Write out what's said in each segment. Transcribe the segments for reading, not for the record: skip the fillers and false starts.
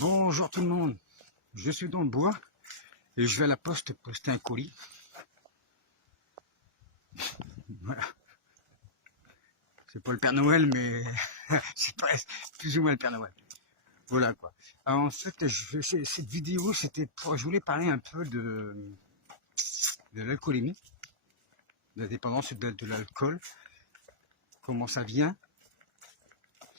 Bonjour tout le monde, je suis dans le bois et je vais à la poste poster un colis. Voilà. C'est pas le Père Noël, mais c'est plus ou moins le Père Noël. Voilà quoi. Alors, en fait, cette vidéo, c'était pour, je voulais parler un peu de l'alcoolémie, de la dépendance de l'alcool, comment ça vient.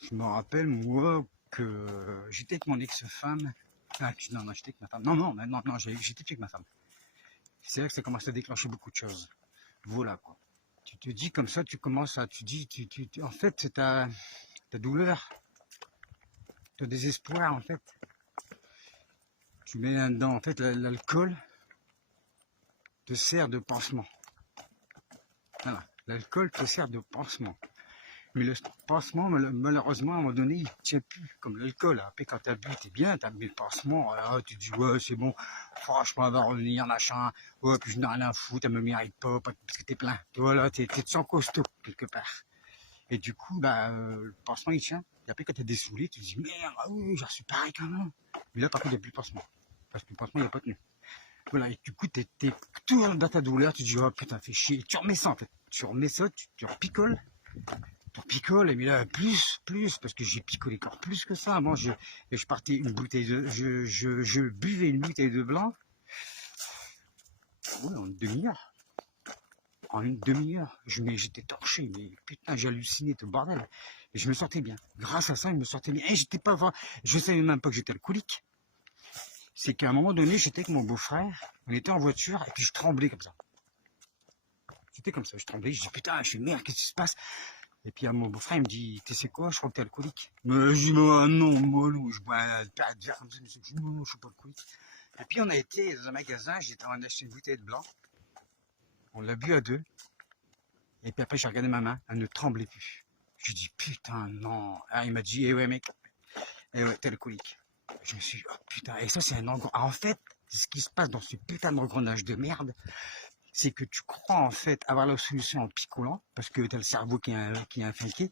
Je me rappelle, moi, que j'étais avec mon ex-femme. Ah, non, j'étais avec ma femme. Non, j'étais avec ma femme. C'est là que ça commence à déclencher beaucoup de choses. Voilà quoi. Tu te dis comme ça, tu commences à, tu dis, en fait, c'est ta douleur, ton désespoir, en fait. Tu mets là-dedans, en fait, l'alcool te sert de pansement. Voilà, l'alcool te sert de pansement. Mais le pansement, malheureusement, à un moment donné, il ne tient plus, comme l'alcool. Après, quand tu as bu, t'es bien, tu as bu le pansement, voilà, tu te dis, ouais, c'est bon, franchement, elle va revenir, machin, ouais, puis je n'ai rien à foutre, elle me mérite pas, parce que t'es plein. Voilà, t'es de sang costaud, quelque part. Et du coup, le pansement, il tient. Et après, quand t'es dessoulé, tu te dis, merde, ah oui, j'en suis pareil quand même. Mais là, par contre, il n'y a plus de pansement. Parce que le pansement, il n'a pas tenu. Voilà, et du coup, t'es toujours dans ta douleur, tu te dis, oh putain, fais chier. Et tu remets ça, en fait. Tu remets ça, tu repicoles. Tu repicoles, et mais là, plus, parce que j'ai picolé encore plus que ça. Moi, je partais une bouteille de, je buvais une bouteille de blanc. Ouais, en une demi-heure. En une demi-heure, j'étais torché, mais putain, j'hallucinais tout le bordel. Et je me sortais bien. Grâce à ça, je me sortais bien. Et j'étais pas, je savais même pas que j'étais alcoolique. C'est qu'à un moment donné, j'étais avec mon beau-frère, on était en voiture, et puis je tremblais comme ça. J'étais comme ça, je tremblais, je dis putain, je suis merde, qu'est-ce qui se passe? Et puis mon beau-frère, il me dit, tu sais quoi, je crois que t'es alcoolique. Mais je dis, non, mollo, je bois un verre comme ça, je dis, non, je suis pas alcoolique. Et puis on a été dans un magasin, j'étais en train d'acheter une bouteille de blanc. On l'a bu à deux. Et puis après, j'ai regardé ma main, elle ne tremblait plus. Je dis putain, non. Ah, il m'a dit, eh ouais, mec, eh ouais, t'es alcoolique. Je me suis dit, oh putain, et ça, c'est un engrenage. En fait, ce qui se passe dans ce putain d'engrenage de merde, c'est que tu crois en fait avoir la solution en picolant, parce que t'as le cerveau qui est infinqué.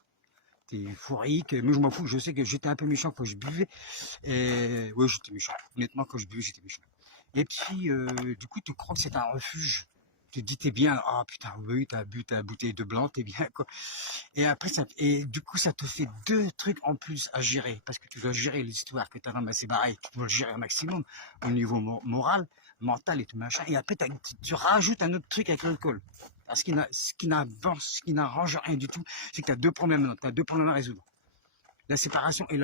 T'es euphorique. Moi, je m'en fous, je sais que j'étais un peu méchant quand je buvais. Et ouais, j'étais méchant. Honnêtement, quand je buvais, j'étais méchant. Et puis, du coup, tu crois que c'est un refuge. Tu te dis, t'es bien, ah oh, putain, oui, t'as bu ta bouteille de blanc, t'es bien, quoi. Et après, du coup, ça te fait deux trucs en plus à gérer, parce que tu dois gérer l'histoire que t'as ramassé, pareil, tu dois le gérer au maximum, au niveau moral, mental et tout machin. Et après, tu rajoutes un autre truc avec l'alcool. Ce qui n'arrange rien du tout, c'est que tu as deux problèmes à résoudre. La séparation et l'alcool.